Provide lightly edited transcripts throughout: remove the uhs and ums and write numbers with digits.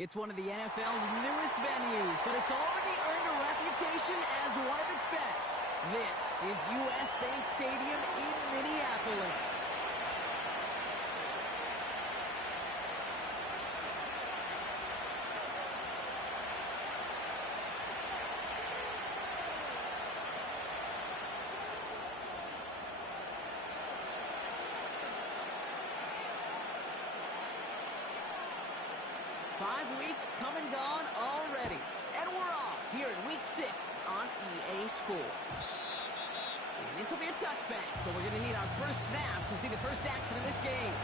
It's one of the NFL's newest venues, but it's already earned a reputation as one of its best. This is U.S. Bank Stadium in Minneapolis. Come and gone already. And we're off here in Week 6 on EA Sports. And this will be a touchback, so we're going to need our first snap to see the first action of this game.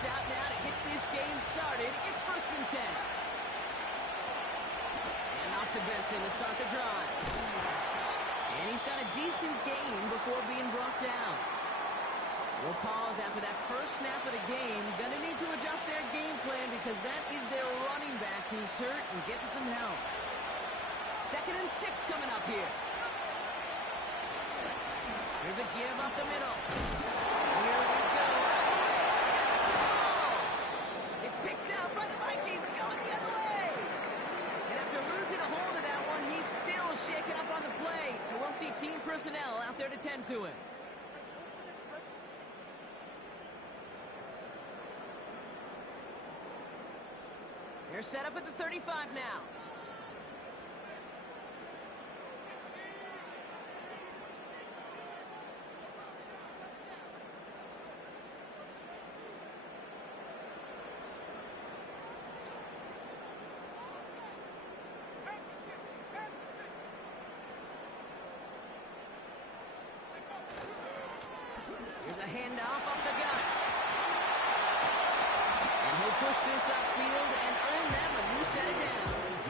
Out now to get this game started. It's 1st and 10. And off to Benson to start the drive. And he's got a decent gain before being brought down. We'll pause after that first snap of the game. Gonna need to adjust their game plan because that is their running back who's hurt and getting some help. 2nd and 6 coming up here. Here's a give up the middle. Here we go. Picked out by the Vikings, going the other way. And after losing a hold of that one, he's still shaking up on the play. So we'll see team personnel out there to tend to him. They're set up at the 35 now. Handoff up the gut. And he'll push this upfield and earn them a new set of downs.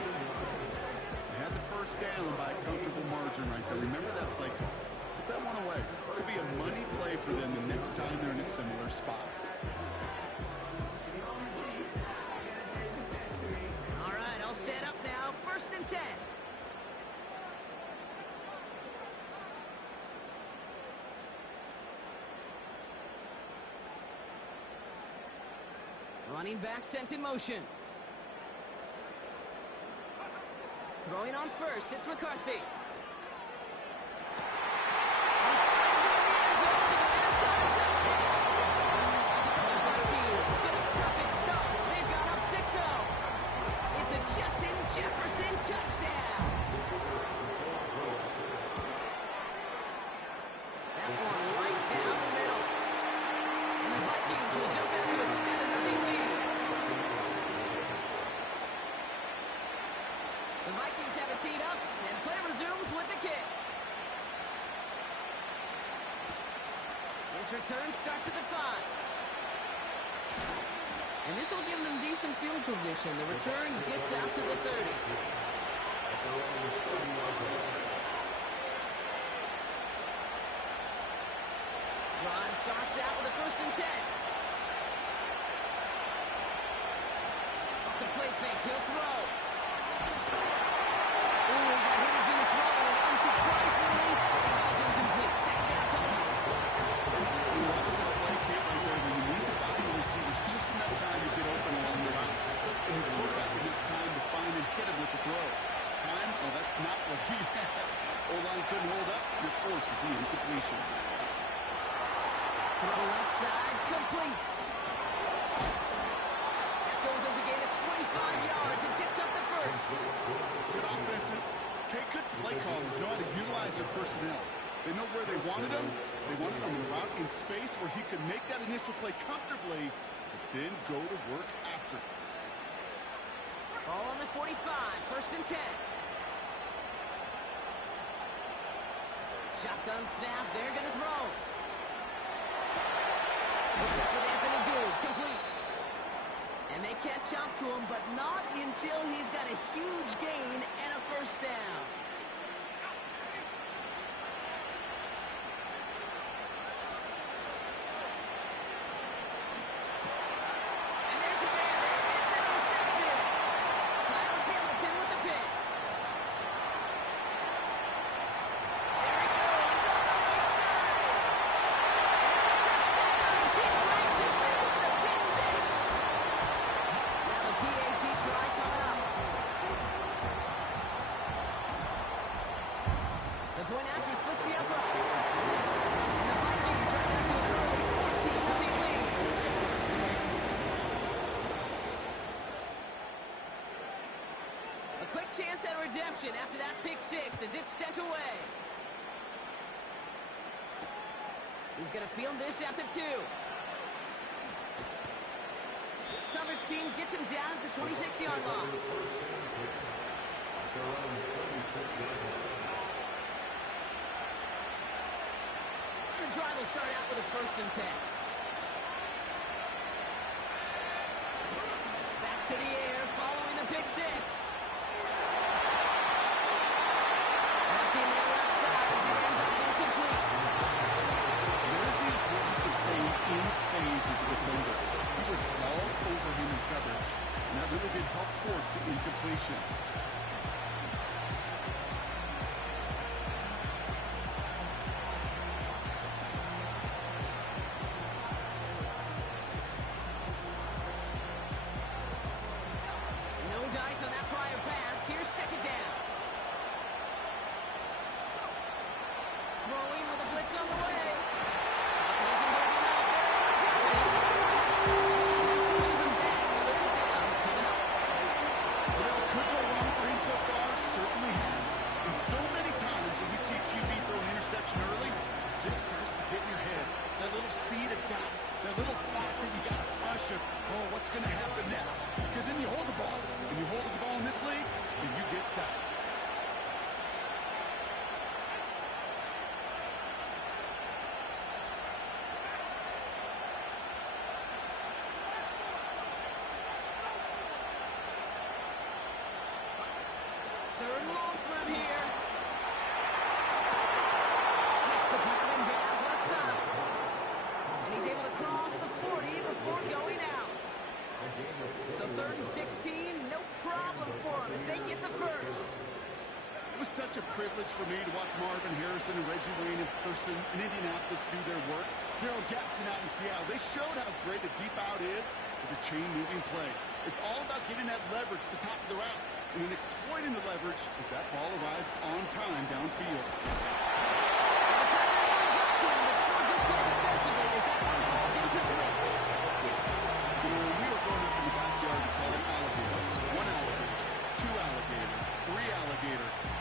They had the first down by a comfortable margin right there. Remember that play call. Put that one away. It could be a money play for them the next time they're in a similar spot. All right, all set up now. 1st and 10. Running back sent in motion. Throwing on first, it's McCarthy. It's a Justin Jefferson touchdown. That one right down the middle. And the Vikings will jump out to a 7-0 lead. The Vikings have it teed up, and play resumes with the kick. This return starts at the 5. And this will give them decent field position. The return gets out to the 30. Drive starts out with a 1st and 10. Off the play fake, he'll throw. Ooh, he got hit as he was throwing, and unsurprisingly, falls incomplete. 2nd down coming up. That was a play kit right there when you need to buy your receivers just enough time to get open along the routes. And your quarterback enough time to find and hit him with the throw. Time? Oh, that's not what he had. O-line couldn't hold up. Your force was the incompletion. Throw left side, complete. That goes as a gain of 25 yards and picks up the first. Good offenses. Okay, good play callers know how to utilize their personnel. They know where they wanted him. They wanted him in route in space where he could make that initial play comfortably, but then go to work after. Ball on the 45, 1st and 10. Shotgun snap, they're going to throw. Looks up with Anthony Gould, complete. And they catch up to him, but not until he's got a huge gain and a 1st down. after splits the uprights. And the Vikings drive out to an early 14-0 lead. A quick chance at redemption after that pick six as it's sent away. He's going to field this at the 2. Coverage team gets him down at the 26-yard line. The drive will start out with a 1st and 10. Back to the air following the pick six. Nothing there left side as it ends up incomplete. There's the importance of staying in phase as a defender. He was all over him in coverage, and that really did help force the incompletion. No dice on that prior pass. Here's 2nd down. Throwing with a blitz on the way. Early, just starts to get in your head. That little seed of doubt, that little thought that you got a flash of, oh, what's going to happen next? Because then you hold the ball, and you hold the ball in this league, and you get sacked. Third and long for him here. So 3rd and 16, no problem for them as they get the first. It was such a privilege for me to watch Marvin Harrison and Reggie Wayne in person in Indianapolis do their work. Darrell Jackson out in Seattle. They showed how great a deep out is as a chain-moving play. It's all about getting that leverage at the top of the route and then exploiting the leverage as that ball arrives on time downfield.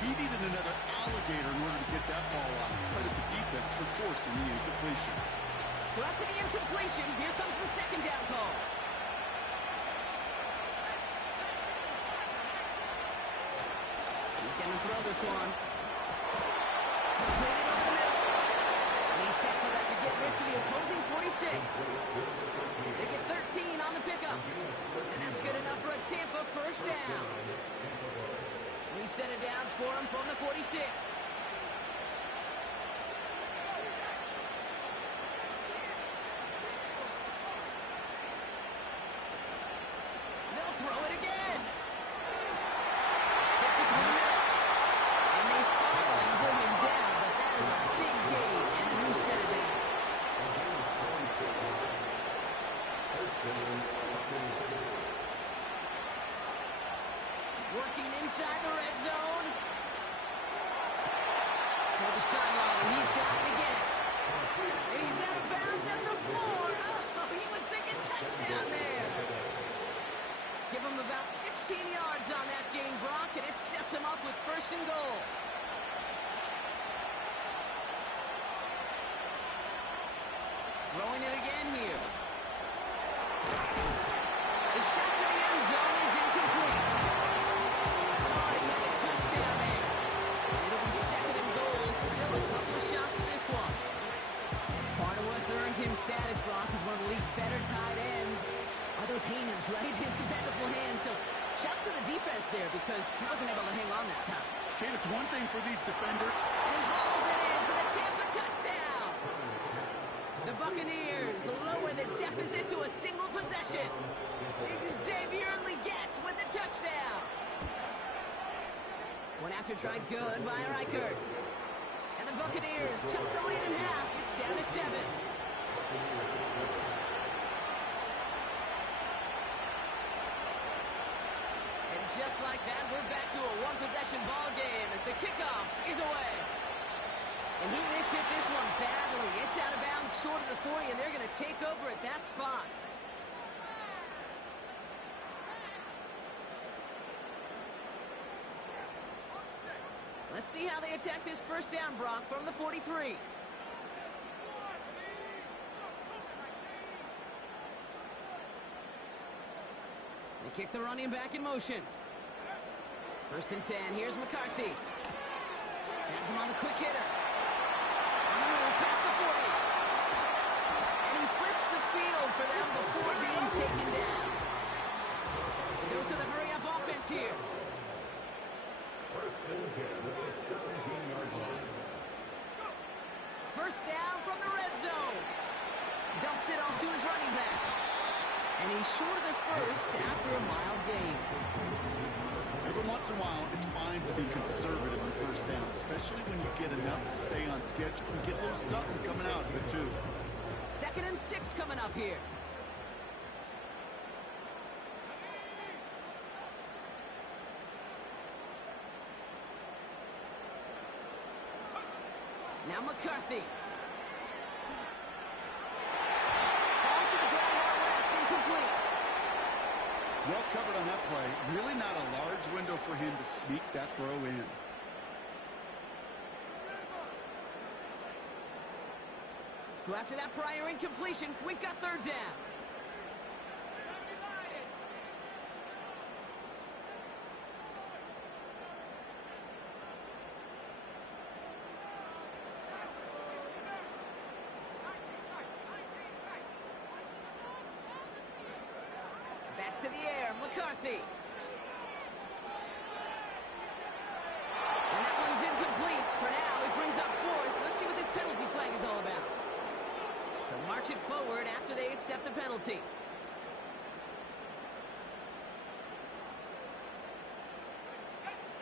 He needed another alligator in order to get that ball out. Credit the defense for forcing the incompletion. So after the incompletion, here comes the 2nd down call. He's going to throw this one. Played it over the middle. And he's tackled after getting this to the opposing 46. They get 13 on the pickup. And that's good enough for a Tampa 1st down. Reset it down for him from the 46. They'll throw it again. Gets it through the middle. And they finally bring him down, but that is a big gain and a new set of downs. Working inside the red zone. For the sideline, and he's got to get. He's out of bounds at the 4. Oh, he was thinking touchdown there. Give him about 16 yards on that gain, Brock, and it sets him up with 1st and goal. Throwing it again here. The shot to the end zone is incomplete. Touchdown there. It'll be 2nd and goal. Still a couple of shots at this one. Part of what's earned him status, Brock, is one of the league's better tight ends. Are those hands, right? His dependable hands. So shouts to the defense there because he wasn't able to hang on that time. Okay, it's one thing for these defenders. And he hauls it in for the Tampa touchdown. The Buccaneers lower the deficit to a single possession. Xavier Legette with the touchdown. One after try good by Reichert. And the Buccaneers chop the lead in half. It's down to 7. And just like that, we're back to a one-possession ball game as the kickoff is away. And he mishit this one badly. It's out of bounds short of the 40, and they're going to take over at that spot. Let's see how they attack this first down, Brock, from the 43. They kick the running back in motion. First and 10. Here's McCarthy. Has him on the quick hitter. On the move past the 40. And he flips the field for them before being taken down. A dose of the hurry-up offense here. First down from the red zone. Dumps it off to his running back. And he's short of the first after a mild gain. Every once in a while, it's fine to be conservative on first down, especially when you get enough to stay on schedule and get a little something coming out of it, too. 2nd and 6 coming up here. Now McCarthy. Falls to the ground out left, incomplete. Well covered on that play. Really not a large window for him to sneak that throw in. So after that prior incompletion, we've got 3rd down. Back to the air, McCarthy. And that one's incomplete. For now, it brings up 4th. Let's see what this penalty flag is all about. So march it forward after they accept the penalty.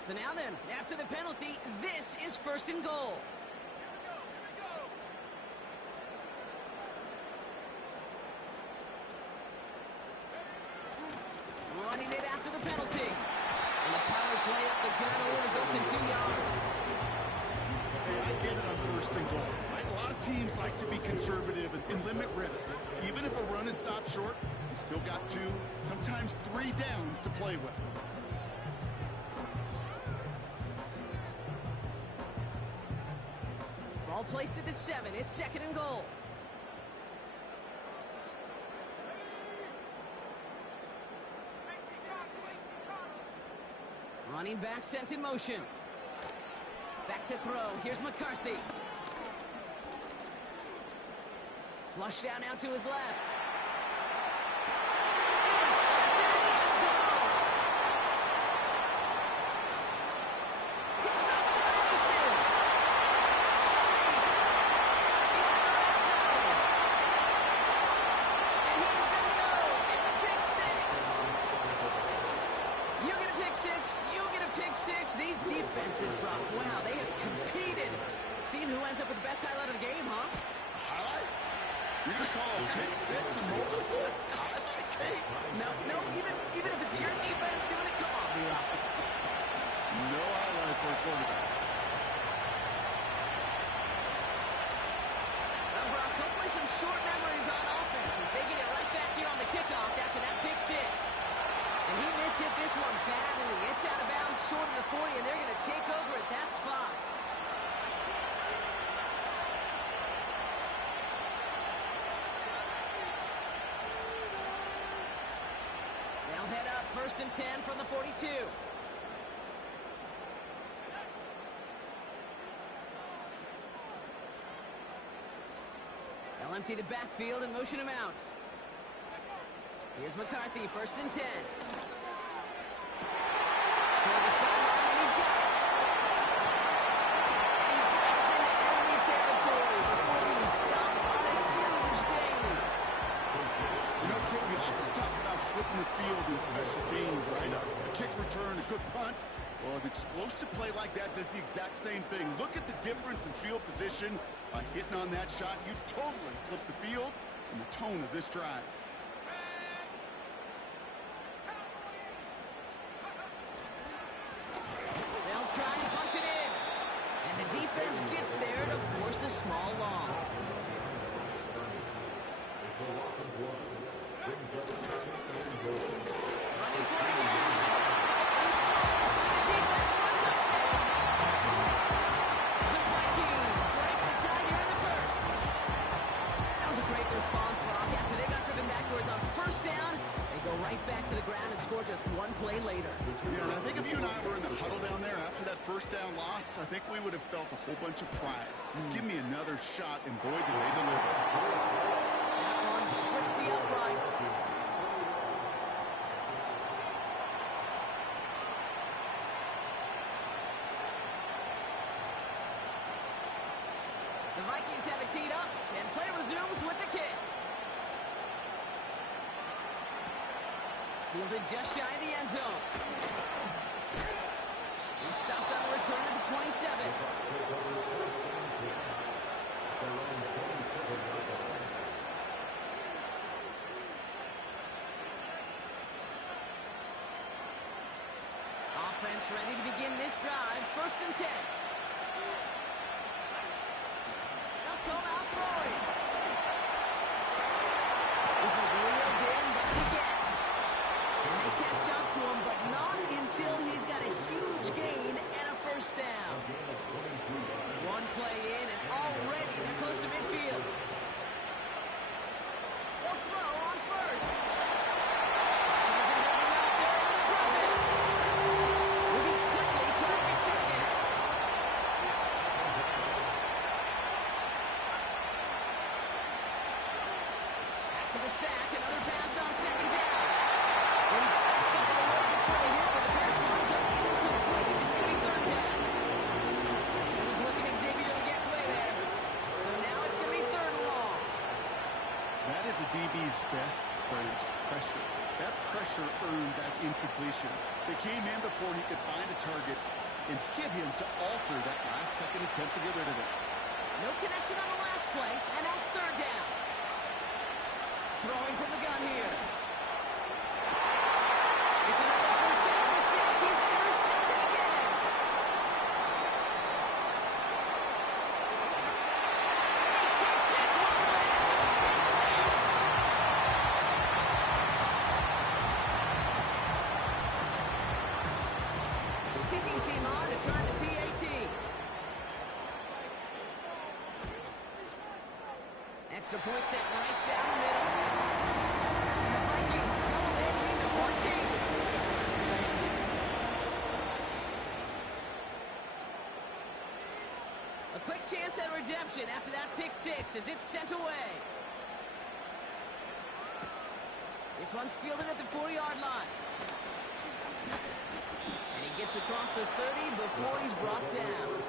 So now then, after the penalty, this is 1st and goal. Running it after the penalty. And the power play up the gut only results in 2 yards. Hey, I get it on 1st and goal. Right? A lot of teams like to be conservative and limit risk. Even if a run is stopped short, you still got 2, sometimes 3 downs to play with. Ball placed at the 7. It's 2nd and goal. Running back sent in motion. Back to throw. Here's McCarthy. Flush down out to his left. Intercepted in the end zone. He's off to the races. Into the red zone. And he's going to go. It's a pick 6. You get a pick 6. You get a pick 6. These defenses, Brock, wow, they have competed. Seeing who ends up with the best highlight of the game, huh? Highlight? You're going to call a pick 6 and multiple? That's a cake. No, even if it's your defense doing it, come on, Brock. No highlight for a quarterback. Well, Brock, hopefully some short memories on offenses. They get it right back here on the kickoff after that pick 6. And he mishit this one badly. It's out of bounds short of the 40, and they're going to take over at that spot. They'll head up 1st and 10 from the 42. They'll empty the backfield and motion him out. Here's McCarthy, 1st and 10. Toward the sideline, and he's got it. And he breaks into enemy territory before being stopped on a huge gain. You know, Kid, we often talk about flipping the field in special teams, right? A kick return, a good punt. Well, an explosive play like that does the exact same thing. Look at the difference in field position. By hitting on that shot, you've totally flipped the field and the tone of this drive. They'll try and punch it in. And the defense gets there to Running for it again. The defense for a touchdown. The Vikings break the tie here in the first. That was a great response, Brock. After they got driven backwards on first down, they go right back to the ground and score just one play later. Yeah, and I think if you and I were in the huddle down there after that first down loss, I think we would have felt a whole bunch of pride. Give me another shot, and boy, did they deliver. That one splits the upright. The Vikings have it teed up, and play resumes with the kick. Fielded just shy of the end zone. He's stopped on the return at the 27. Offense ready to begin this drive. 1st and 10. They'll come out throwing. This is reeled in by the get. And they catch up to him, but not until he's got a huge gain and a first down. One play in, and already they're close to midfield. They'll throw on first. Moving quickly, trying to get second. After the sack, another pass on 2nd down. He just got it away before the hit, but the pass winds up incomplete. It's going to be 3rd down. He was looking Xavier to get away there. So now it's going to be 3rd and long. That is a DB's best friend, pressure. That pressure earned that incompletion. They came in before he could find a target and hit him to alter that last-second attempt to get rid of it. No connection on the last play, and now it's 3rd down. Throwing from the gun here. It's another first down mistake. He's intercepted again. He takes this one away. Kicking team on to try the PAT. Extra point set right down the middle. And the Vikings double their lead to 14. A quick chance at redemption after that pick 6 as it's sent away. This one's fielded at the 4-yard line. And he gets across the 30 before he's brought down.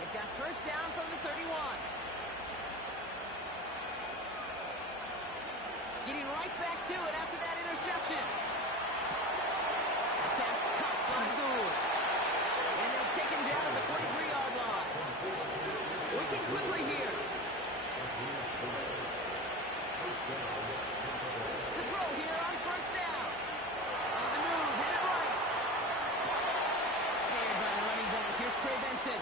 They've got first down from the 31. Getting right back to it after that interception. That pass caught by Gould. And they'll take him down at the 43-yard line. Working quickly here. To throw here on first down. On the move, headed right. Snared by the running back. Here's Trey Benson.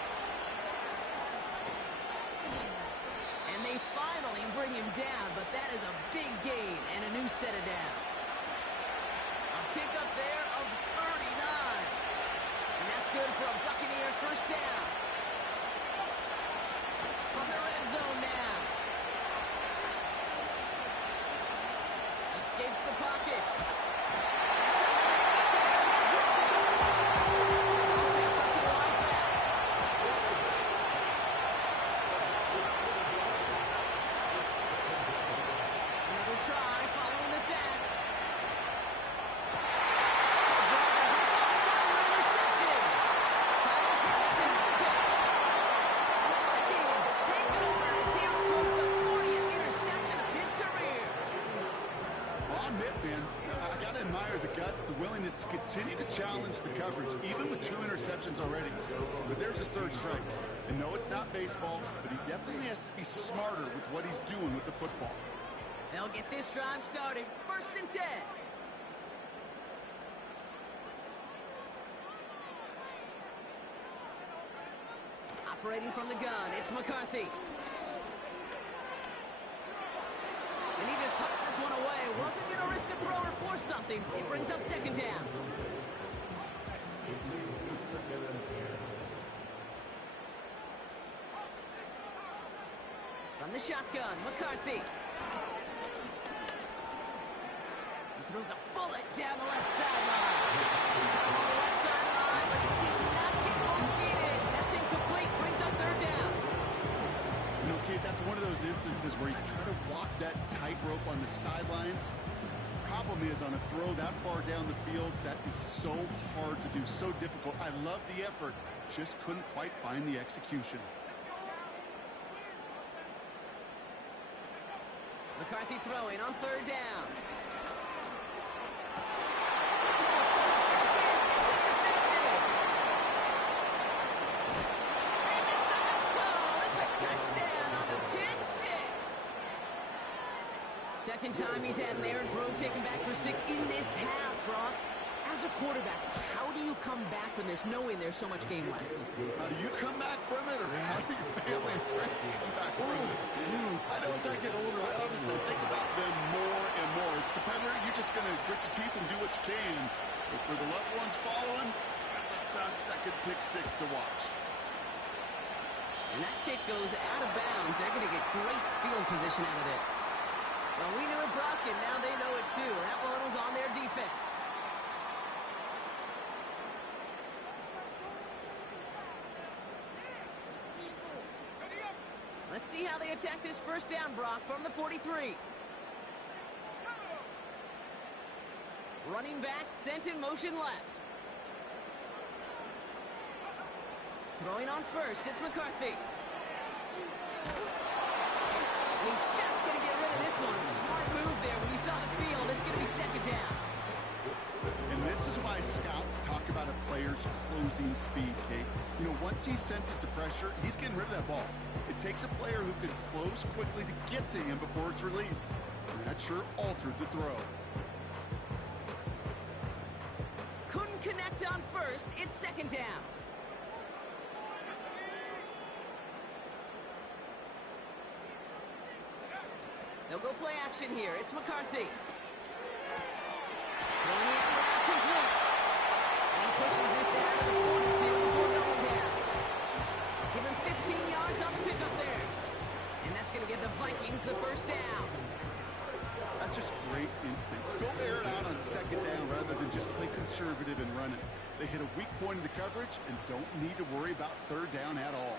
And they finally bring him down, but that is a big gain and a new set of downs. A pickup there of 39. And that's good for a Buccaneer first down. From the red zone now. Escapes the pocket. Offense up to the line pass. Another try following the sack. Interception. Kyle Hamilton with the pick. And the Vikings take over as he records the 40th interception of his career. Well, I'll admit, man, I got to admire the guts, the willingness to continue to challenge the coverage, even with 2 interceptions already. But there's his 3rd strike. And no, it's not baseball, but he definitely has to be smarter with what he's doing with the football. They'll get this drive started. 1st and 10. Operating from the gun, it's McCarthy. And he just hooks this one away. Wasn't going to risk a throw or force something. It brings up 2nd down. From the shotgun, McCarthy. He throws a bullet down the left sideline. On the left sideline, but he did not get both feet in. That's incomplete. Brings up 3rd down. You know, Kate, that's one of those instances where you try to walk that tightrope on the sidelines. Problem is, on a throw that far down the field, that is so hard to do, so difficult. I love the effort, just couldn't quite find the execution. McCarthy throwing on 3rd down. Second time he's had an errant throw taken back for 6 in this half, Brock. As a quarterback, how do you come back from this knowing there's so much game left? How do you come back from it, or how do your family and friends come back from it? I know as I get older, I obviously think about them more and more. As a competitor, you're just going to grit your teeth and do what you can. But for the loved ones following, that's a tough second pick 6 to watch. And that kick goes out of bounds. They're going to get great field position out of this. Well, we knew it, Brock, and now they know it too. That one was on their defense. Let's see how they attack this 1st down, Brock, from the 43. Running back sent in motion left. Throwing on 1st, it's McCarthy. He's just going to get rid of this one. Smart move there. When you saw the field, it's going to be 2nd down. And this is why scouts talk about a player's closing speed, Kate. You know, once he senses the pressure, he's getting rid of that ball. It takes a player who can close quickly to get to him before it's released. And that sure altered the throw. Couldn't connect on 1st. It's 2nd down. They'll go play action here. It's McCarthy. Throwing it around, complete. And he pushes this down to the 42 before going down. Give him 15 yards on the pickup there. And that's going to give the Vikings the 1st down. That's just great instincts. Go air it out on 2nd down rather than just play conservative and run it. They hit a weak point in the coverage and don't need to worry about 3rd down at all.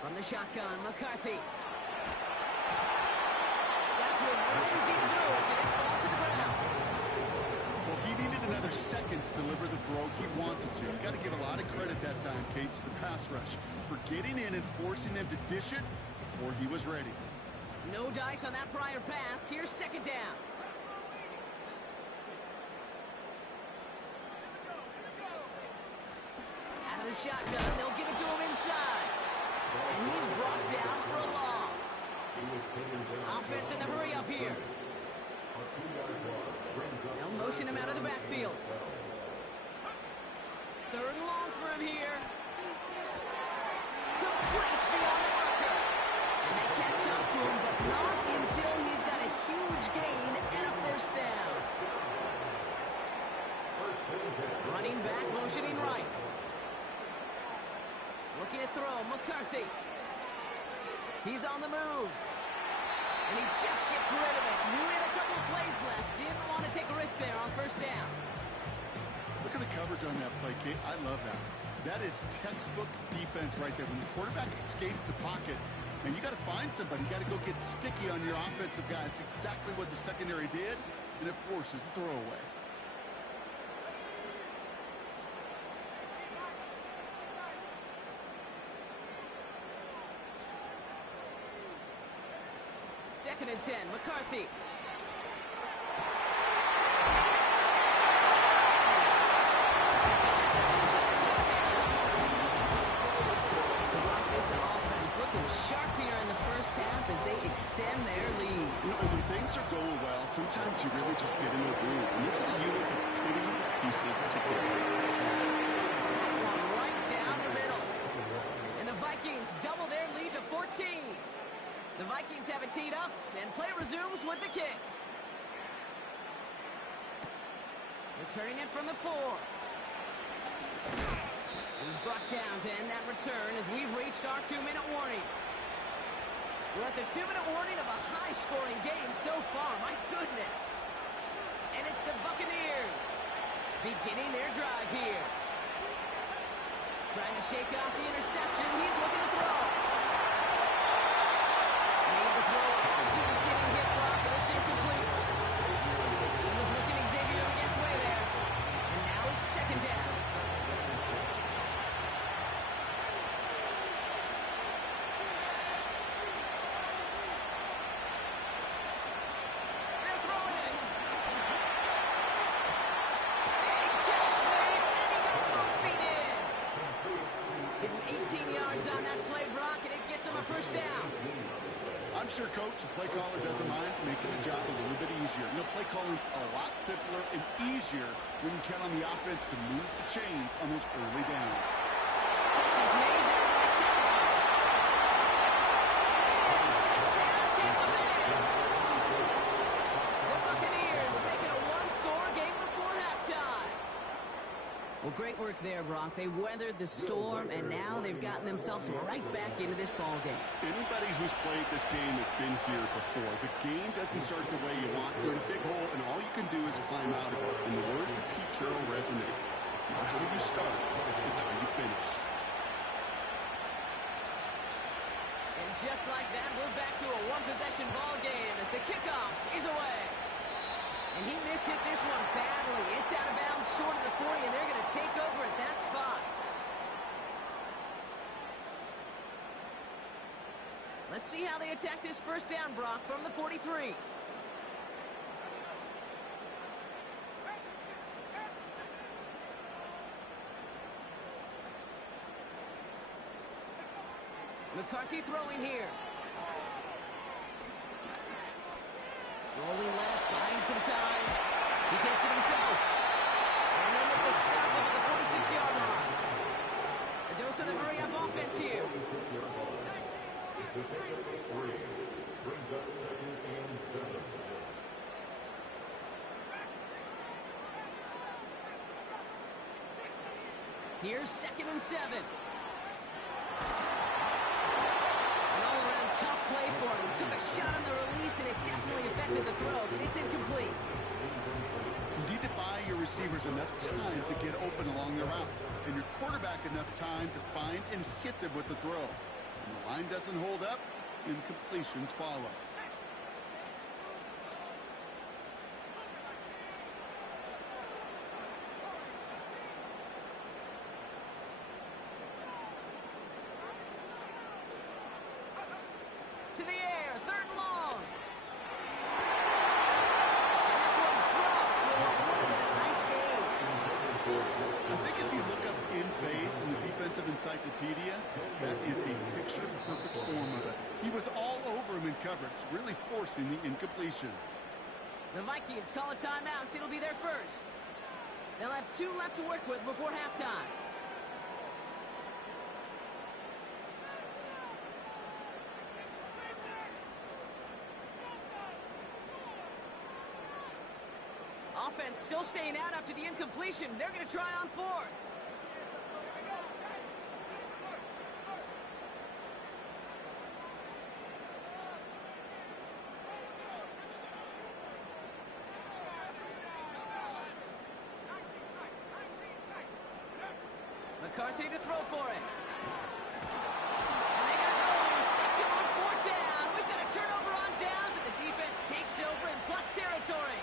From the shotgun, McCarthy. Down to him right as he threw it, and it falls to the ground. Well, he needed another second to deliver the throw he wanted to. You got to give a lot of credit that time, Kate, to the pass rush for getting in and forcing him to dish it before he was ready. No dice on that prior pass. Here's 2nd down. Out of the shotgun, they'll give it to him inside. And he's brought down for a loss. Offense in the hurry up here. They'll motion him out of the backfield. 3rd and long for him here. Complete beyond the marker. And they catch up to him, but not until he's got a huge gain and a 1st down. Running back, motioning right. Looking to throw, McCarthy. He's on the move. And he just gets rid of it. Knew he had a couple of plays left. Didn't want to take a risk there on 1st down. Look at the coverage on that play, Kate. I love that. That is textbook defense right there. When the quarterback escapes the pocket, and you got to find somebody. You got to go get sticky on your offensive guy. It's exactly what the secondary did, and it forces the throwaway. Second and 10, McCarthy. things are going well, sometimes you really just get in a groove. And this is a unit that's putting pieces together. That one right down the middle. And the Vikings double their lead to 14. The Vikings have it teed up, and play resumes with the kick. Returning it from the 4. It was brought down to end that return as we've reached our 2-minute warning. We're at the 2-minute warning of a high-scoring game so far. My goodness. And it's the Buccaneers beginning their drive here. Trying to shake off the interception. He's looking to throw. Made the throw as he was getting hit, Brock, and it's incomplete. He was looking Xavier to get way there. And now it's second down. They're throwing it. Big catch made, and he got both feet in. Give him 18 yards on that play, Brock, and it gets him a first down. I'm sure, Coach, the play caller doesn't mind making the job a little bit easier. You know, play calling's a lot simpler and easier when you count on the offense to move the chains on those early downs. Catch is made down the right sideline. And touchdown, Tampa Bay. The Buccaneers making a one-score game before halftime. Well, great work there, Brock. They weathered the storm, and now they've gotten themselves right back into this ball game. Anybody who's played this game has been here before. The game doesn't start the way you want. You're in a big hole, and all you can do is climb out of it. And the words of Pete Carroll resonate. It's not how you start, it's how you finish. And just like that, we're back to a one-possession ball game as the kickoff is away. And he mishit this one badly. It's out of bounds short of the 40, and they're going to take over at that spot. Let's see how they attack this first down, Brock, from the 43. McCarthy throwing here. Rolling left, finds some time. He takes it himself. And they make the stop up at the 46-yard line. A dose of the hurry-up offense here. Here's 2nd and 7. An all-around tough play for him. He took a shot on the release, and it definitely affected the throw, but it's incomplete. You need to buy your receivers enough time to get open along the route, and your quarterback enough time to find and hit them with the throw. When the line doesn't hold up, incompletions follow. To the air, 3rd and long. And this one's dropped for what would have been a nice game. I think if you look up in phase in the defensive encyclopedia, that is a picture-perfect form of it. He was all over him in coverage, really forcing the incompletion. The Vikings call a timeout. It'll be their first. They'll have 2 left to work with before halftime. Offense still staying out after the incompletion. They're going to try on 4th. McCarthy to throw for it. And they got home. Sacked him on 4th down. We've got a turnover on downs, and the defense takes over in plus territory.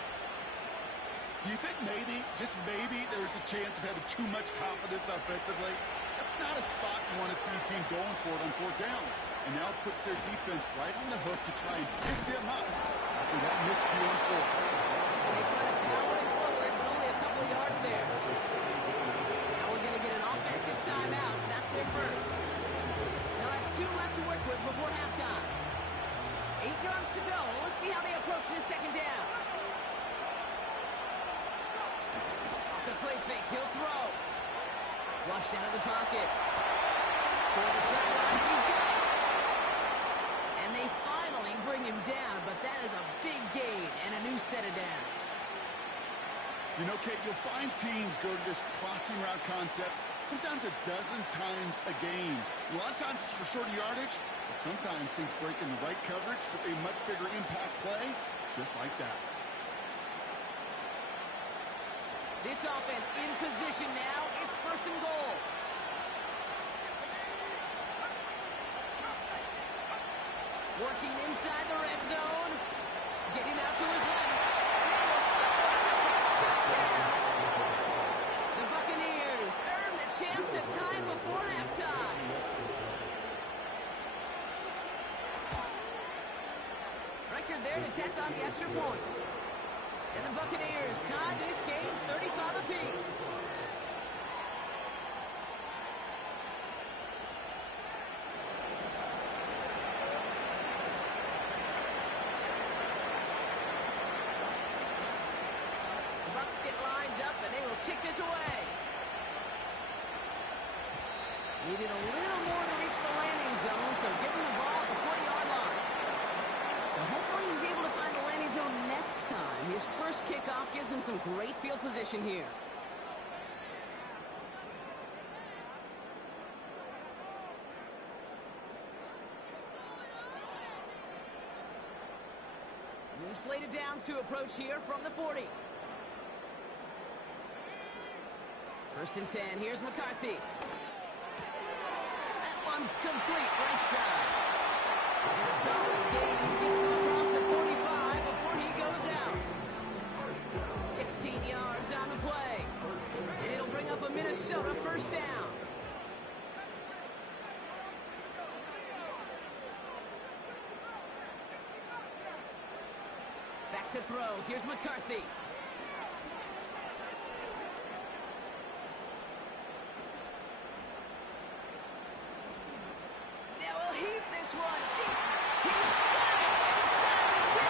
Do you think maybe, just maybe, there's a chance of having too much confidence offensively? That's not a spot you want to see a team going for it on 4th down. And now it puts their defense right on the hook to try and pick them up after that miscue on 4th. And they try to power it forward, but only a couple of yards there. Now we're going to get an offensive timeout. That's their first. They'll have 2 left to work with before halftime. 8 yards to go. Let's see how they approach this second down. Off the play fake, he'll throw. Flushed out of the pocket. Toward the sideline, he's got it. And they finally bring him down, but that is a big gain and a new set of downs. You know, Kate, you'll find teams go to this crossing route concept sometimes a dozen times a game. A lot of times it's for shorter yardage, but sometimes things break in the right coverage for a much bigger impact play, just like that. This offense in position now. It's first and goal. Working inside the red zone. Getting out to his left. And they will score. It's a touchdown. The Buccaneers earn the chance to tie before halftime. Record there to tack on the extra points. And the Buccaneers tie this game 35 apiece. The Bucs get lined up and they will kick this away. Needed a little more to reach the landing zone, so give him the ball at the 40-yard line. So hopefully he's able to find the landing zone next time. His first kickoff gives him some great field position here. New slated downs to approach here from the 40. First and 10. Here's McCarthy. That one's complete right side. And a solid gain gets them across the 45 before he goes out. 16 yards on the play. And it'll bring up a Minnesota first down. Back to throw. Here's McCarthy. Now he'll heave this one deep. He's got it inside the 10.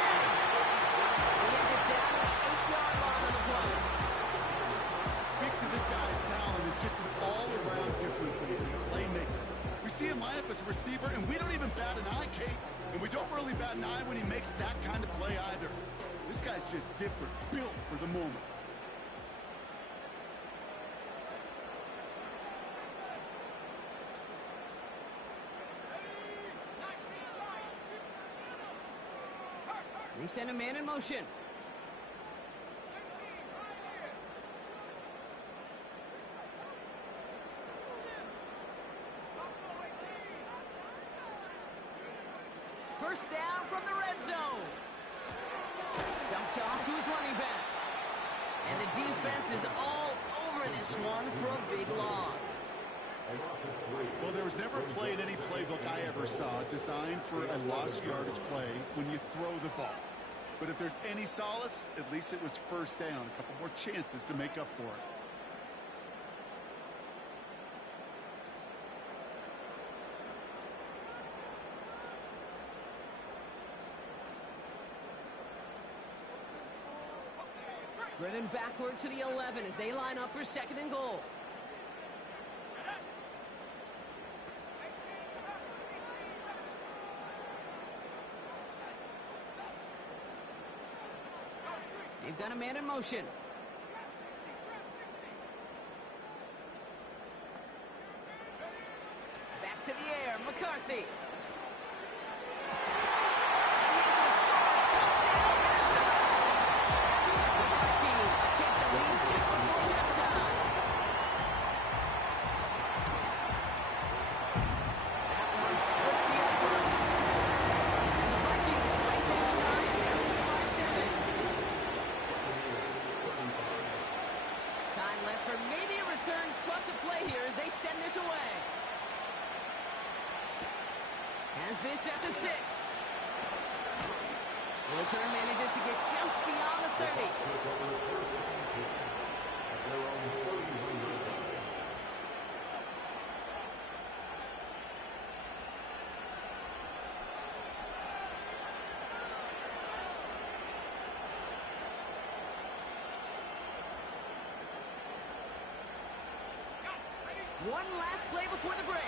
He has it down to the 8-yard line on the play. Speaks to this guy's talent as just an all-around difference maker, playmaker. We see him line up as a receiver, and we don't even bat an eye, Kate. And we don't really bat an eye when he makes that kind of play either. This guy's just different, built for the moment. They send a man in motion. First down from the red zone. Dumped off to his running back. And the defense is all over this one for a big loss. Well, there was never a play in any playbook I ever saw designed for a lost yardage play when you throw the ball. But if there's any solace, at least it was first down. A couple more chances to make up for it. Driven backward to the 11 as they line up for second and goal. They've got a man in motion. Back to the air, McCarthy. Has this at the 6. The return manages to get just beyond the 30. One last play before the break.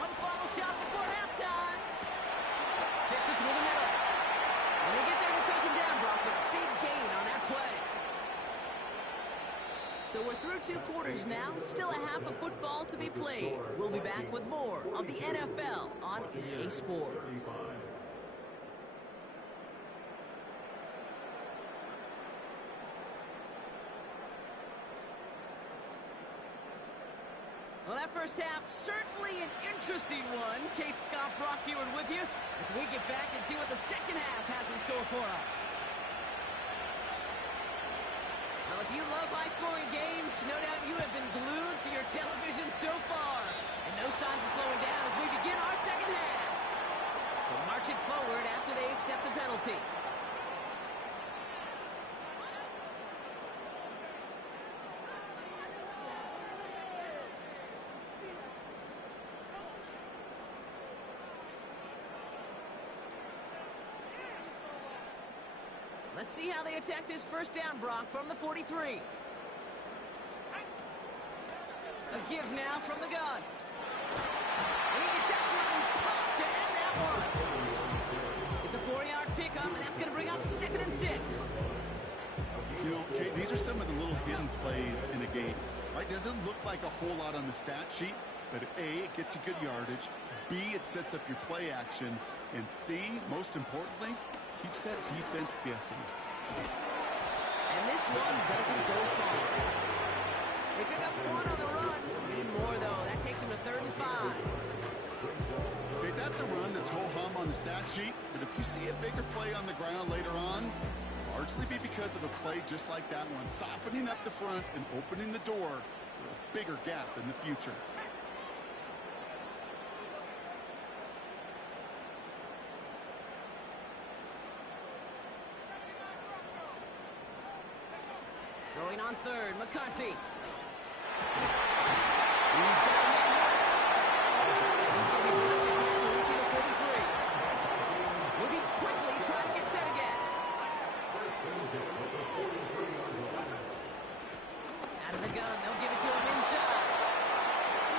One final shot before halftime. Fits it through the middle. And they get there to touch him down, Brock, but big gain on that play. So we're through 2 quarters now. Still a half of football to be played. We'll be back with more of the NFL on EA Sports. Well, that first half, certainly an interesting one. Kate, Scott, Brock Ewing with you as we get back and see what the second half has in store for us. Well, if you love high-scoring games, no doubt you have been glued to your television so far. And no signs of slowing down as we begin our second half. So march it forward after they accept the penalty. Let's see how they attack this first down, Brock, from the 43. A give now from the gun. And he gets absolutely popped to end that one. It's a 4-yard pickup, and that's going to bring up 2nd and 6. You know, Kate, these are some of the little hidden plays in a game. Right? Doesn't look like a whole lot on the stat sheet, but A, it gets you good yardage. B, it sets up your play action. And C, most importantly, keeps that defense guessing. And this one doesn't go far. They pick up 1 on the run. Need more, though. That takes them to 3rd and 5. Okay, that's a run that's ho-hum on the stat sheet. But if you see a bigger play on the ground later on, largely be because of a play just like that one, softening up the front and opening the door for a bigger gap in the future. Throwing on 3rd, McCarthy. He's got a man marked. He's going to be brought down after reaching the 43. Moving quickly, trying to get set again. Out of the gun, they'll give it to him inside.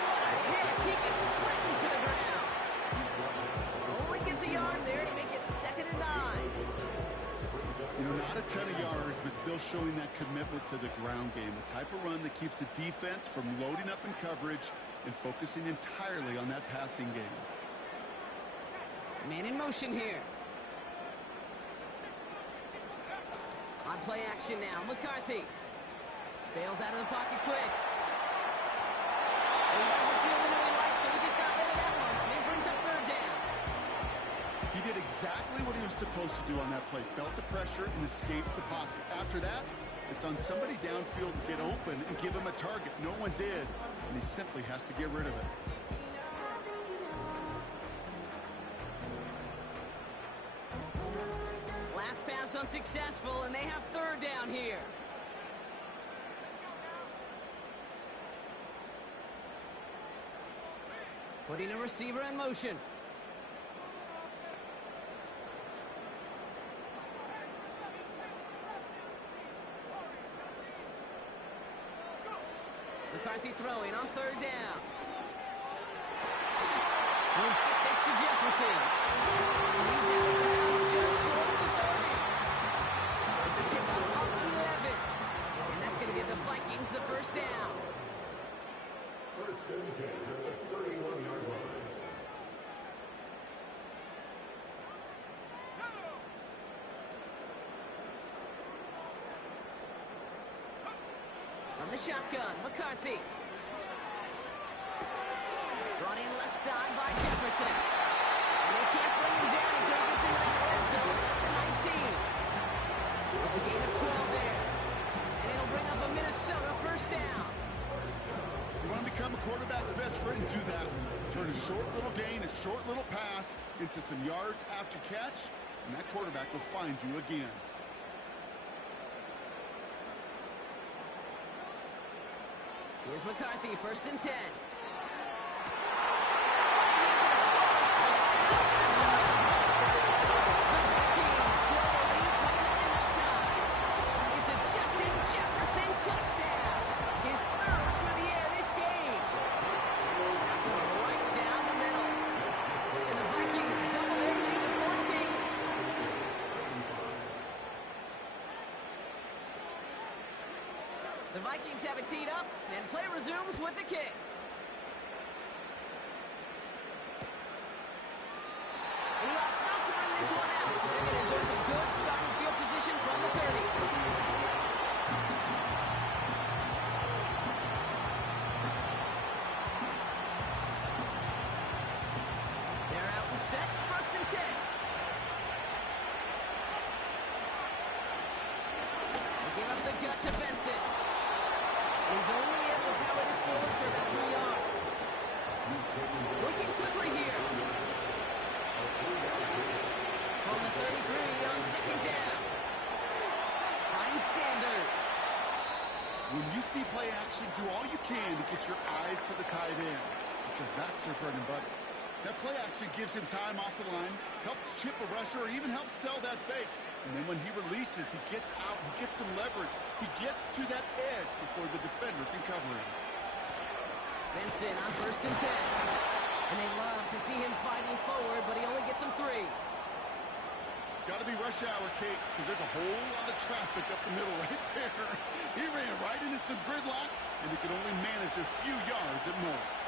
What a hit! He gets flattened to the ground. Only gets a yard there to make it 2nd and 9. You know, not a ton of yards, but still showing that commitment to the ground game. The type of run that keeps the defense from loading up in coverage and focusing entirely on that passing game. Man in motion here. On play action now, McCarthy. Bails out of the pocket quick. And he doesn't see a window he likes, so he just got rid of that one. And it brings up 3rd down. He did exactly what he was supposed to do on that play. Felt the pressure and escapes the pocket. After that, it's on somebody downfield to get open and give him a target. No one did, and he simply has to get rid of it. Last pass unsuccessful, and they have 3rd down here. Putting a receiver in motion. McCarthy throwing on 3rd down. We'll get this to Jefferson. He's out of bounds just short of the 30. It's a kickoff of 11. And that's going to give the Vikings the first down. First and 10 at the 31-yard line. From the shotgun, McCarthy. Brought in left side by Jefferson. And they can't bring him down until he gets into that red zone at the 19. It's a gain of 12 there. And it'll bring up a Minnesota first down. You want to become a quarterback's best friend? Do that. Turn a short little gain, a short little pass into some yards after catch, and that quarterback will find you again. Here's McCarthy, 1st and 10. Touchdown! His 3rd through the air this game. That one right down the middle. And the Vikings double their lead to 14. The Vikings have it teed up, and play resumes with the kick. And he opts not to bring this one out, so they're going to enjoy some good starting field position from the 30. Set, 1st and 10. Looking up the gut to Benson. He's only able to power this forward for about 3 yards. Working quickly here. From the 33 on 2nd down. Finds Sanders. When you see play action, do all you can to get your eyes to the tight end, because that's their bread and butter. That play action gives him time off the line, helps chip a rusher, or even helps sell that fake. And then when he releases, he gets out, he gets some leverage. He gets to that edge before the defender can cover him. Benson on 1st and 10. And they love to see him fighting forward, but he only gets him 3. Got to be rush hour, Kate, because there's a whole lot of traffic up the middle right there. He ran right into some gridlock, and he could only manage a few yards at most.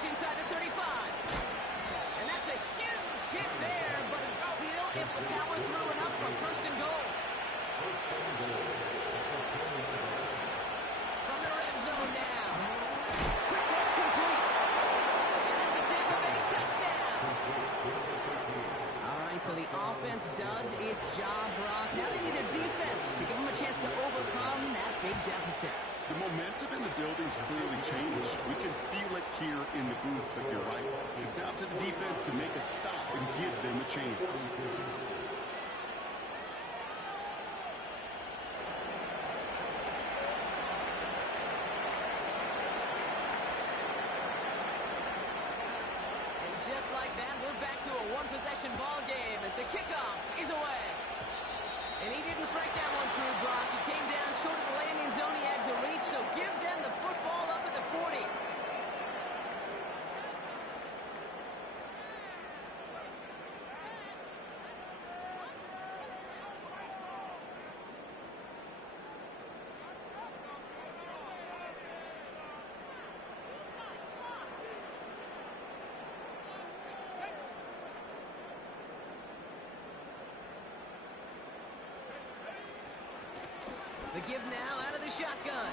Inside the 35. And that's a huge hit there, but he's still able to power through enough for 1st and goal. From the red zone now. Quick slip complete. And that's a Tampa Bay touchdown. All right, so the offense does its job, Brock. Now they need their defense to give them a chance to overcome that big deficit. The momentum in the building's clearly changed. We can feel it here in the booth, but you're right. It's now to the defense to make a stop and give them a chance. And just like that, we're back to a one-possession ball game as the kickoff is away. And he didn't strike that one through, Brock. He came down short of the landing zone he had to reach, so give them the football up at the 40. The give now out of the shotgun.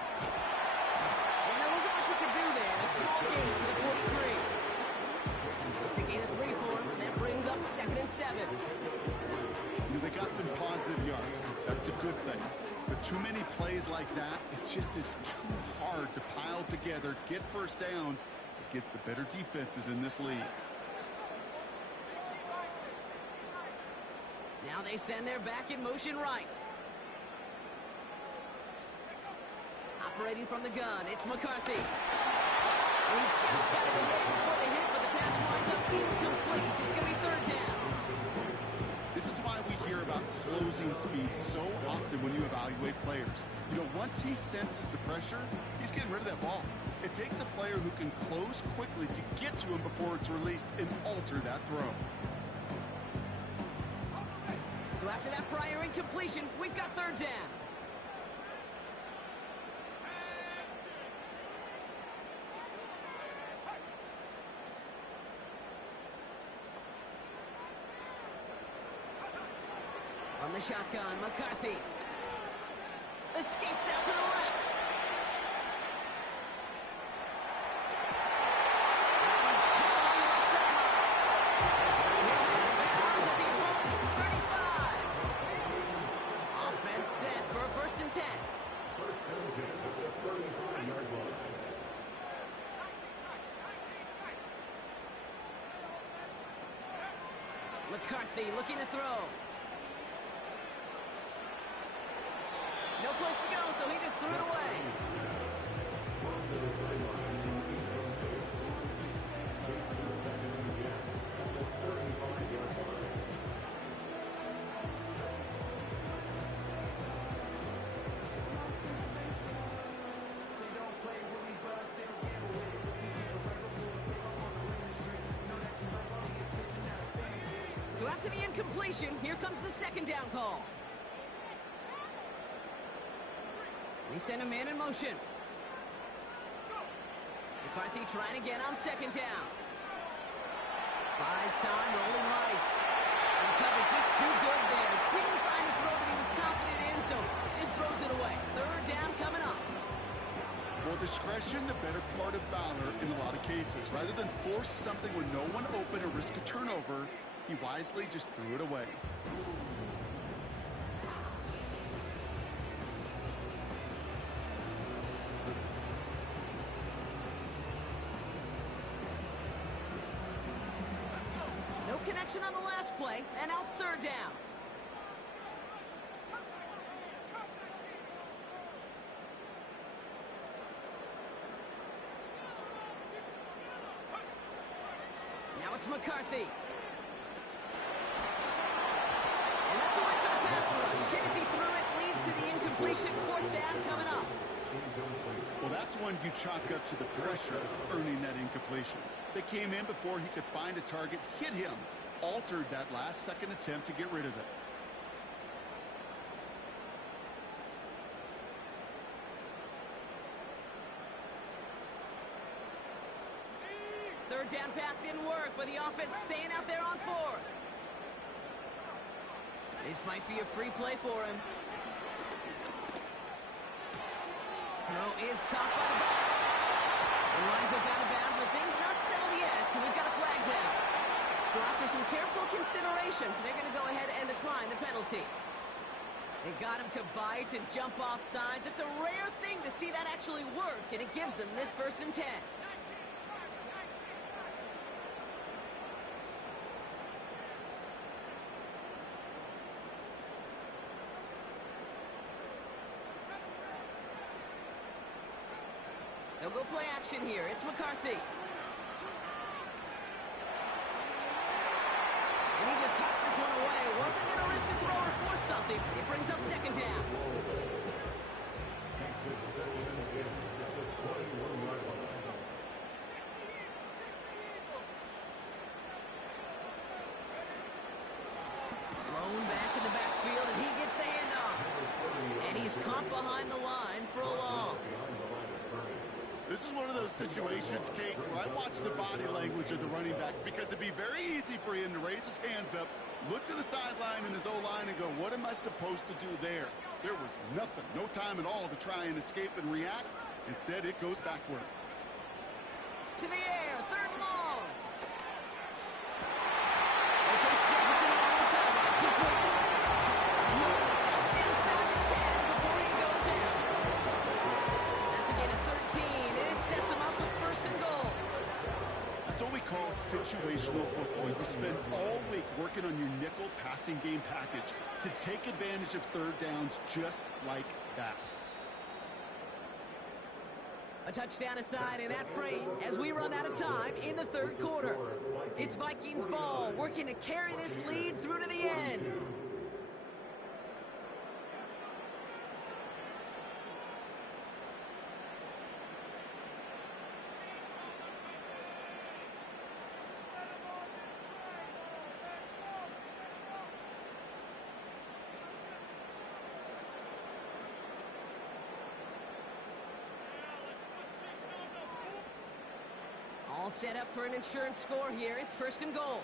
And there wasn't much he could do there. A small gain to the 43. It's a gain of 3 for him, and that brings up 2nd and 7. They got some positive yards. That's a good thing. But too many plays like that, it just is too hard to pile together, get 1st downs against the better defenses in this league. Now they send their back in motion right. Operating from the gun, it's McCarthy. He just got it away before the hit, but the pass winds up incomplete. It's going to be 3rd down. This is why we hear about closing speed so often when you evaluate players. You know, once he senses the pressure, he's getting rid of that ball. It takes a player who can close quickly to get to him before it's released and alter that throw. So after that prior incompletion, we've got 3rd down. From the shotgun, McCarthy escapes out to the left. He's caught on the left sideline. He'll hit bounds at the opponent's 35. Offense set for a 1st and 10. 1st and 10 at the 35-yard line. McCarthy looking to throw. place to go, so he just threw it away. So after the incompletion, here comes the second down call. They send a man in motion. McCarthy trying again on second down. Buys time, rolling right. And the coverage just too good there. Didn't find the throw that he was confident in, so just throws it away. Third down coming up. Well, discretion, the better part of valor in a lot of cases. Rather than force something with no one open or risk a turnover, he wisely just threw it away. No connection on the last play, and now it's third down. Now it's McCarthy. And that's a way for the pass rush. As he threw it, leads to the incompletion. Fourth down coming up. Well, that's one you chalk up to the pressure, earning that incompletion. They came in before he could find a target, hit him, altered that last-second attempt to get rid of it. Third down pass didn't work, but the offense staying out there on fourth. This might be a free play for him. Throw is caught by the back. He winds up out of bounds, but things not settled yet, so we've got a flag down. So after some careful consideration, they're going to go ahead and decline the penalty. They got him to bite and jump off sides. It's a rare thing to see that actually work, and it gives them this 1st and 10. They'll go play action here. It's McCarthy. And he just hucks this one away. Wasn't going to risk a throw or force something. It brings up second down. Thrown back in the backfield, and he gets the handoff. And he's caught behind the line for a loss. This is one of those situations, Kate, where I watch the body language of the running back because it'd be very easy for him to raise his hands up, look to the sideline in his O-line and go, what am I supposed to do there? There was nothing, no time at all to try and escape and react. Instead, it goes backwards. To the air, third and long. Okay, Jefferson on the sideline, complete. Just inside the 10 before he goes in. That's a gain of 13, and it sets him up with 1st and goal. That's what we call situational football. You spend all week working on your nickel passing game package to take advantage of third downs just like that. A touchdown aside in that frame as we run out of time in the 3rd quarter. It's Vikings ball, working to carry this lead through to the end. All set up for an insurance score here. It's 1st and goal.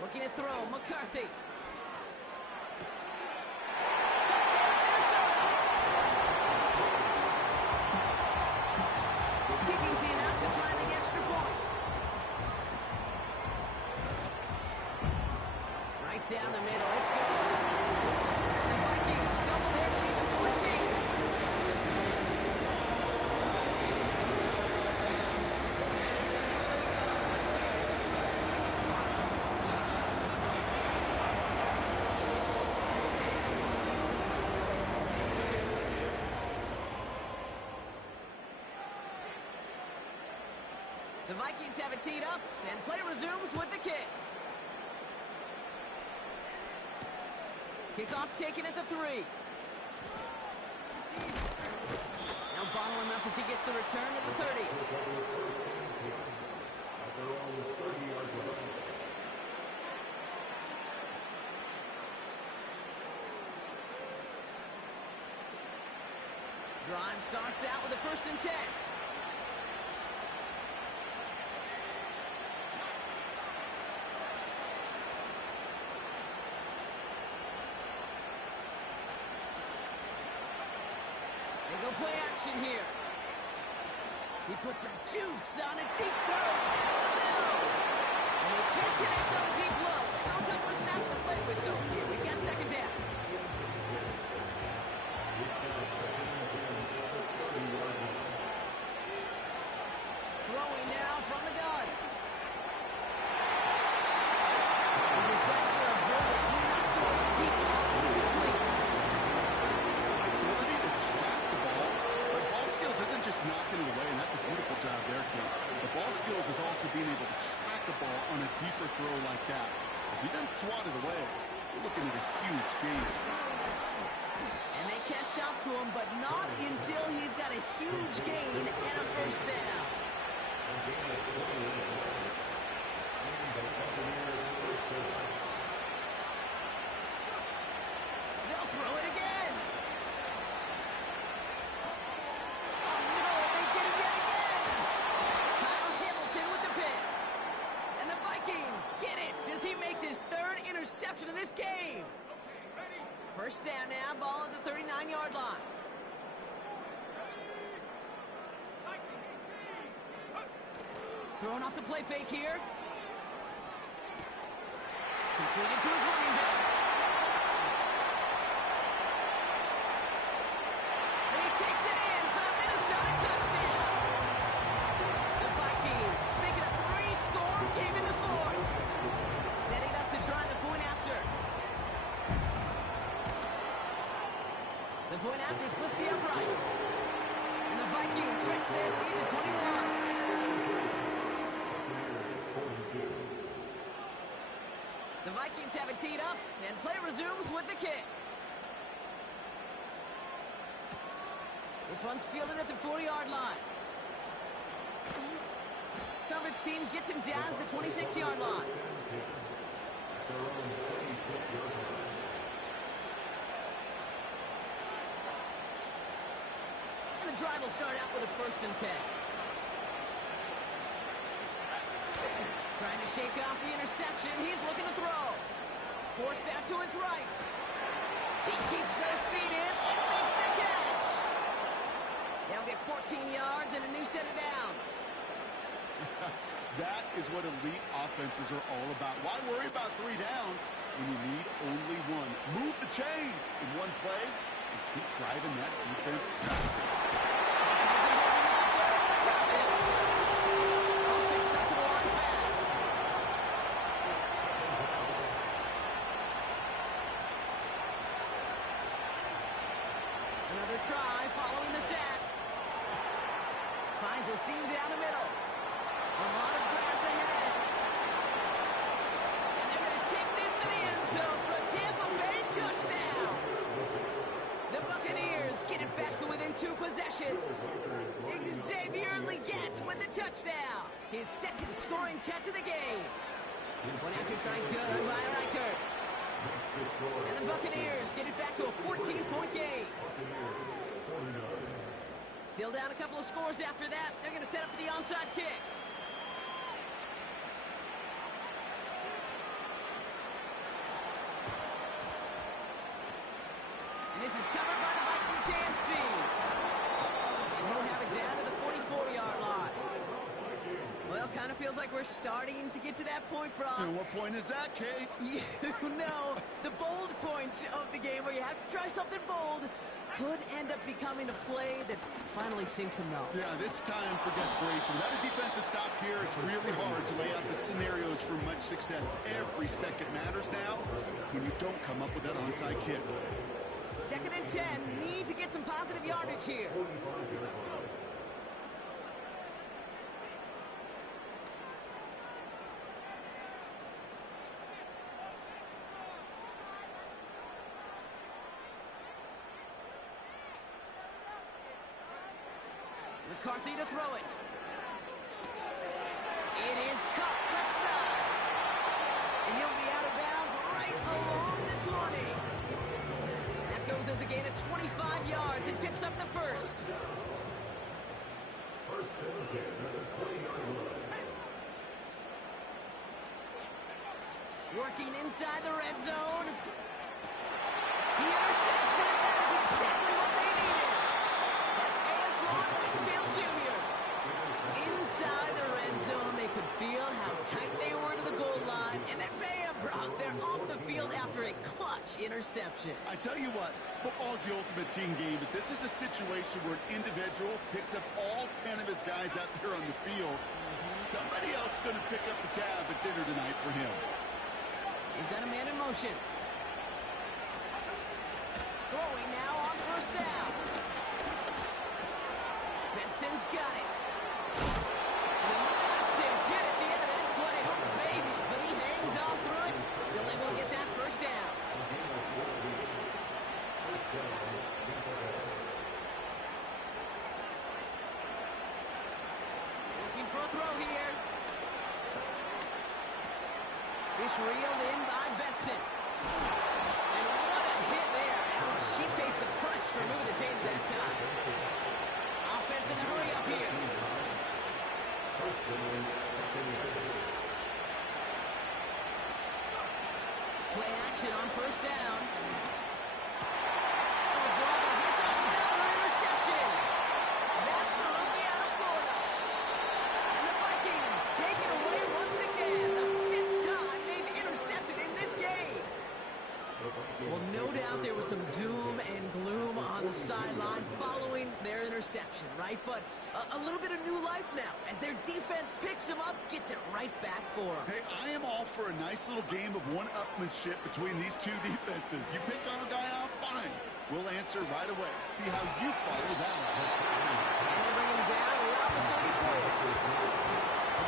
Looking to throw, McCarthy. Touchdown, Minnesota. Kicking team out to try the extra points. Right down the middle, it's good. And the Vikings double their lead to 14. Vikings have it teed up, and play resumes with the kick. Kickoff taken at the 3. Now bottle him up as he gets the return to the 30. Drive starts out with a 1st and 10. They go play action here. He puts some juice on a deep throw down the middle. And he can't connect on the deep low. Still a couple of snaps to play with, though. Here we got 2nd down. Throwing now from the gun. A disaster of bowling. He knocks away the deep ball. Incomplete. Ability to track the ball, but ball skills isn't just knocking it away, and that's a beautiful job there, Kate. The ball skills is also being able to track the ball on a deeper throw like that. If he doesn't swat it away, we're looking at a huge gain. And they catch up to him, but not until he's got a huge gain and a 1st down. They'll throw it again. Oh, no, they get him yet again. Kyle Hamilton with the pick. And the Vikings get it as he makes his 3rd interception of this game. 1st down now, ball at the 39-yard line. Throwing off the play fake here. Completed to his running back. And he takes it in for a Minnesota touchdown. The Vikings make it a 3-score game in the 4th. Setting up to try the point after. The point after splits the uprights. And the Vikings stretch their lead to 21. The Vikings have it teed up, and play resumes with the kick. This one's fielded at the 40-yard line. Coverage team gets him down at the 26-yard line. And the drive will start out with a 1st and 10. Trying to shake off the interception. He's looking to throw. Forced out to his right. He keeps those feet in and makes the catch. They'll get 14 yards and a new set of downs. That is what elite offenses are all about. Why worry about 3 downs when you need only 1? Move the chains in one play and keep driving that defense backwards. Another try following the sack. Finds a seam down the middle. A lot of grass ahead. And they're going to take this to the end zone for a Tampa Bay touchdown. The Buccaneers get it back to within 2 possessions. Xavier Legette with the touchdown. His 2nd scoring catch of the game. One after try good by Reichert. And the Buccaneers get it back to a 14-point game. Still down a couple of scores after that. They're going to set up for the onside kick. And this is covered by the Vikings hands team. And he'll have it down to the 44-yard line. Well, kind of feels like we're starting to get to that point, Brock. And what point is that, Kate? You know, the bold point of the game where you have to try something bold could end up becoming a play that finally sinks him, though. Yeah, it's time for desperation. Without a defensive stop here, it's really hard to lay out the scenarios for much success. Every second matters now when you don't come up with that onside kick. 2nd and 10. Need to get some positive yardage here. McCarthy to throw it. It is caught left side. And he'll be out of bounds right along the 20. That goes as a gain of 25 yards and picks up the first. First and 10 at the 20-yard line. Working inside the red zone. He intercepts it. That is exactly what they needed. That's Antoine Winfield Jr. Inside the red zone, they could feel how tight they were to the goal line. And then bam, Brock, they're off the field after a clutch interception. I tell you what, football's the ultimate team game, but this is a situation where an individual picks up all 10 of his guys out there on the field. Somebody else is going to pick up the tab at dinner tonight for him. He's got a man in motion. Throwing now on first down. Benson's got it. And a massive hit at the end of that play. Oh, baby. But he hangs on through it. Still able to get that first down. Looking for a throw here. This reeled in by Benson. And what a hit there. Oh, she faced the press for moving the chains that time. Offense in the hurry up here. Play action on first down. Oh, brother, hits another interception. That's the rookie out of Florida. And the Vikings take it away once again. The fifth time they've intercepted in this game. Well, no doubt there was some doom and gloom on the sideline following their interception, right? But a little bit of new life now as their defense picks them up, gets it right back for them. Hey, I am all for a nice little game of one-upmanship between these two defenses. You picked our guy out, fine. We'll answer right away. See how you follow that up. And they bring him down around the 34. A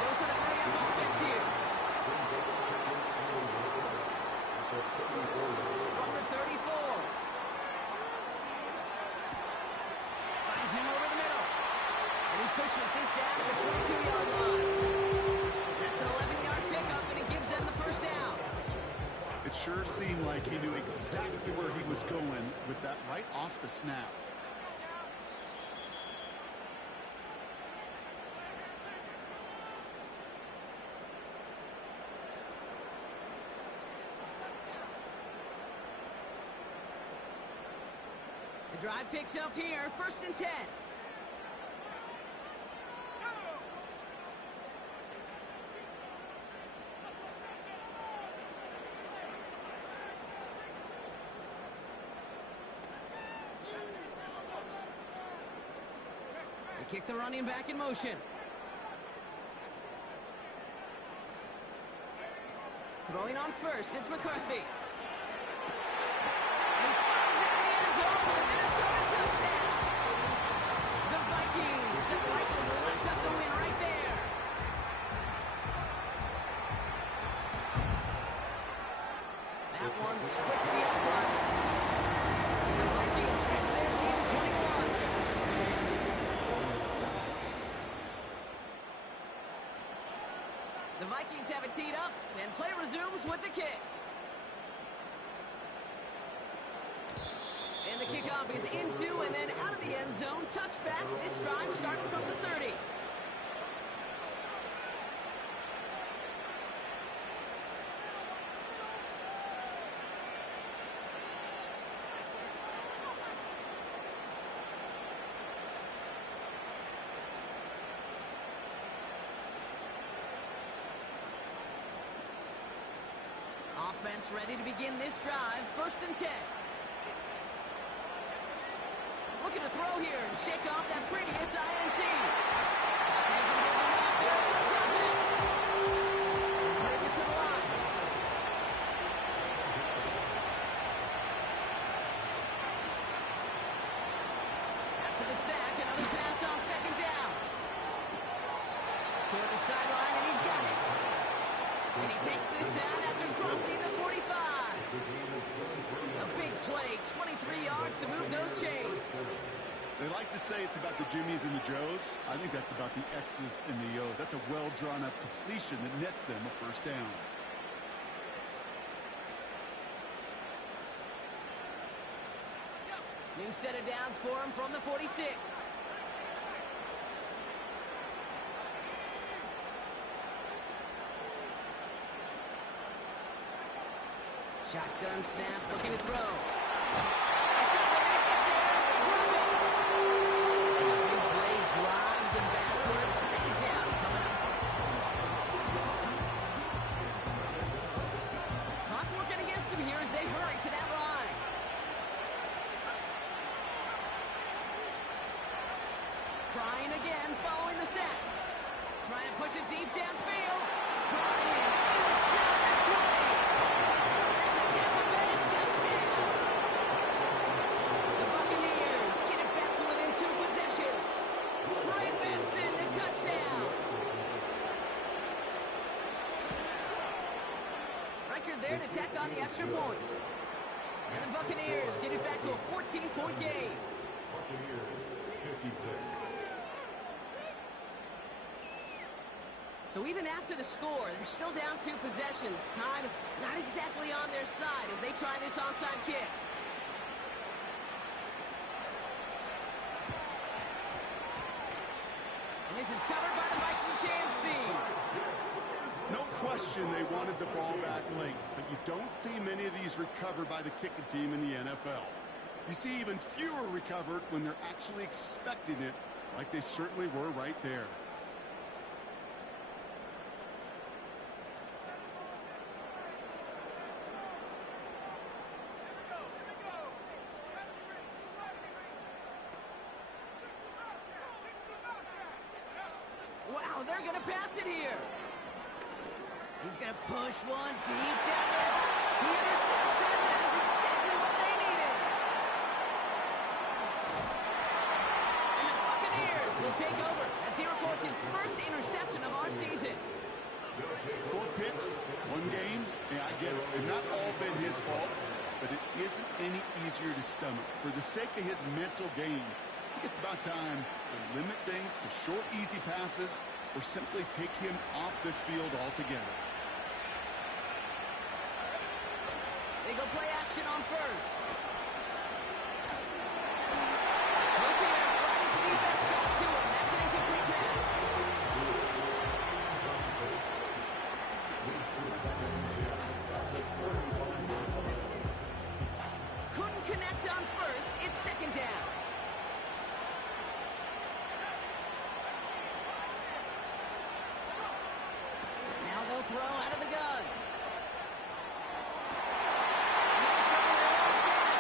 dose of the hurry-up offense here. From the 34. Finds him over the middle. And he pushes this down to the 22-yard line. That's an 11-yard pickup, and it gives them the first down. It sure seemed like he knew exactly where he was going with that right off the snap. The drive picks up here, first and 10. They kick the running back in motion. Throwing on first, it's McCarthy. Touchdown. The Vikings likely locked up the win right there. That one splits the uprights. And the Vikings stretch their lead to 21. The Vikings have it teed up, and play resumes with the kick. And the kickoff is into and then out of the end zone. Touchback. This drive starting from the 30. Offense ready to begin this drive. First and 10. Looking to throw here and shake off that previous INT. They're able to drop it. Bring this to the line. After the sack, another pass on second down. Toward the sideline, and he's got it. And he takes this out after crossing the 45. A big play, 23 yards to move those chains. They like to say it's about the Jimmies and the Joes. I think that's about the X's and the O's. That's a well-drawn-up completion that nets them a first down. New set of downs for him from the 46. Shotgun snap, looking to throw. It's not going to get there. They drop it. And the big play drives them backward. Second down coming up. Clock working against them here as they hurry to that line. Trying again, following the sack. Trying to push it deep downfield. Brought in inside the 20. That's a Tampa Bay touchdown. The Buccaneers get it back to within 2 possessions. Trey Benson, the touchdown. Record there to tack on the extra points. And the Buccaneers get it back to a 14-point game. Buccaneers, 56. So even after the score, they're still down 2 possessions. Time not exactly on their side as they try this onside kick. And this is covered by the Vikings hands team. No question they wanted the ball back late, but you don't see many of these recovered by the kicking team in the NFL. You see even fewer recovered when they're actually expecting it, like they certainly were right there. Wow, they're going to pass it here. He's going to push one deep down there. He intercepts it. That is exactly what they needed. And the Buccaneers will take over as he records his first interception of our season. 4 picks, 1 game. Yeah, I get it. They've not all been his fault, but it isn't any easier to stomach. For the sake of his mental game, I think it's about time to limit things to short, easy passes or simply take him off this field altogether. They go play action on first. Look here, right as the defense got to him. That's an incomplete pass. Couldn't connect on first. It's second down. Now they'll throw out of the gun.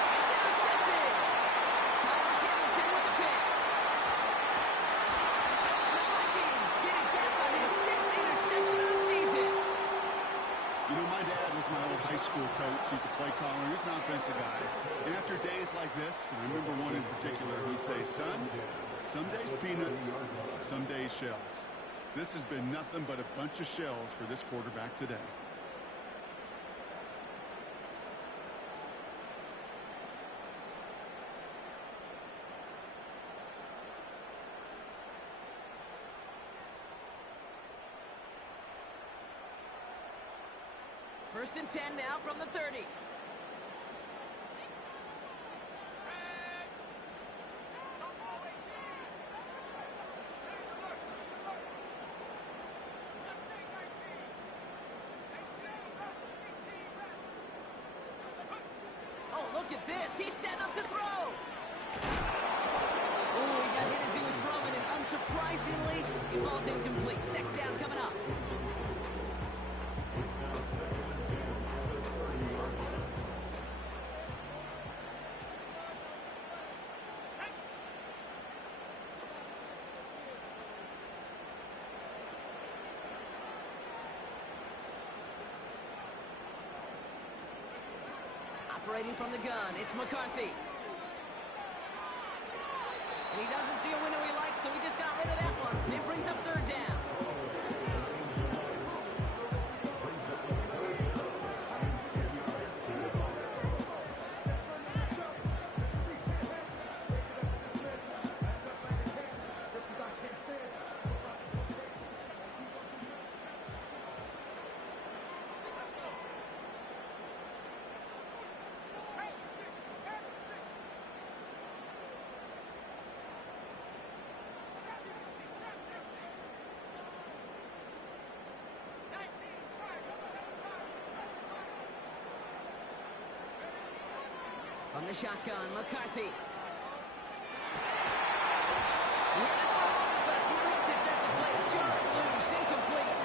It's intercepted. Kyle Hamilton with the pick. And the Vikings get it back on his 6th interception of the season. You know, my dad was my old high school coach. He's a play caller. He's an offensive guy. And after days like this, and I remember one in particular, he'd say, son, some days peanuts, some days shells. This has been nothing but a bunch of shells for this quarterback today. First and 10 now from the 30. Oh, look at this. He's set up to throw. Oh, he got hit as he was throwing it. Unsurprisingly, he falls incomplete. Second down coming up. Operating from the gun, it's McCarthy. And he doesn't see a window he likes, so he just got rid of that one. It brings up third down. the shotgun, McCarthy. But a great defensive play to jar it loose, incomplete.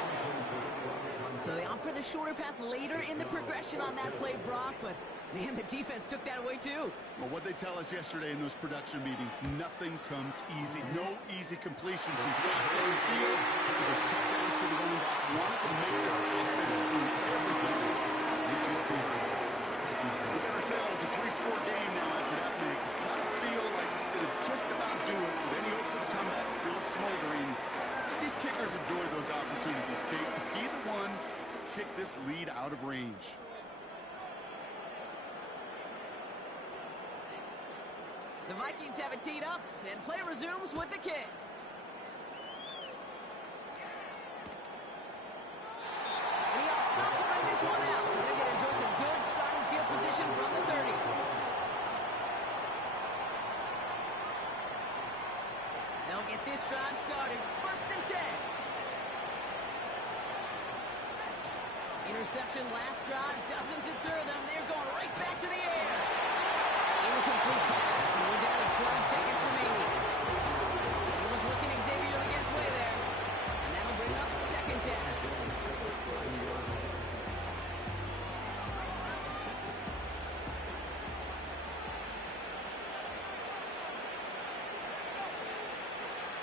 So they opt for the shorter pass later in the progression on that play, Brock, but man, the defense took that away too. Well, what they tell us yesterday in those production meetings, nothing comes easy. No easy completions from shots down the field to those checkdowns to the running back. Wanted to make this offense earn everything. They just did. We got ourselves a 3-score game now after that make. It's got to feel like it's going to just about do it with any hopes of a comeback still smoldering. These kickers enjoy those opportunities, Kate, to be the one to kick this lead out of range. The Vikings have it teed up, and play resumes with the kick. And he opts not to bring this one out, so they're going to enjoy some good starting field position from the 30. They'll get this drive started. 1st and 10. Interception last drive doesn't deter them. They're going right back to the air. Incomplete pass, and we're down to 12 seconds remaining. He was looking Xavier against way there, and that'll bring up 2nd down.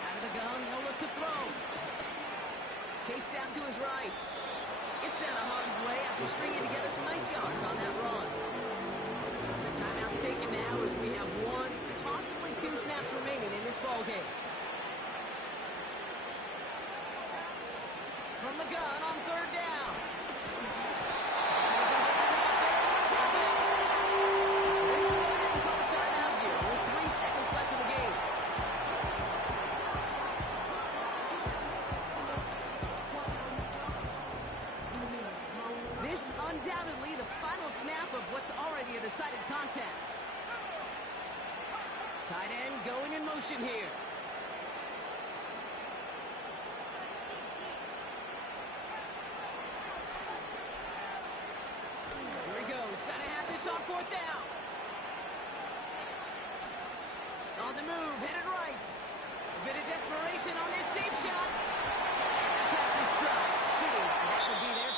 Out of the gun, they'll look to throw. Chased out to his right. It's out of harm's way after stringing together some nice yards on that run. The timeout's taken now as we have 1, possibly 2 snaps remaining in this ball game. From the gun on 3rd down. They're going to go ahead and call a timeout here. Only 3 seconds left in the game. This undoubtedly the final snap of what's already a decided contest. Tight end going in motion here. Here he goes. Got to have this on 4th down. On the move, headed right. A bit of desperation on this deep shot. And the pass is dropped. Kidding. That would be their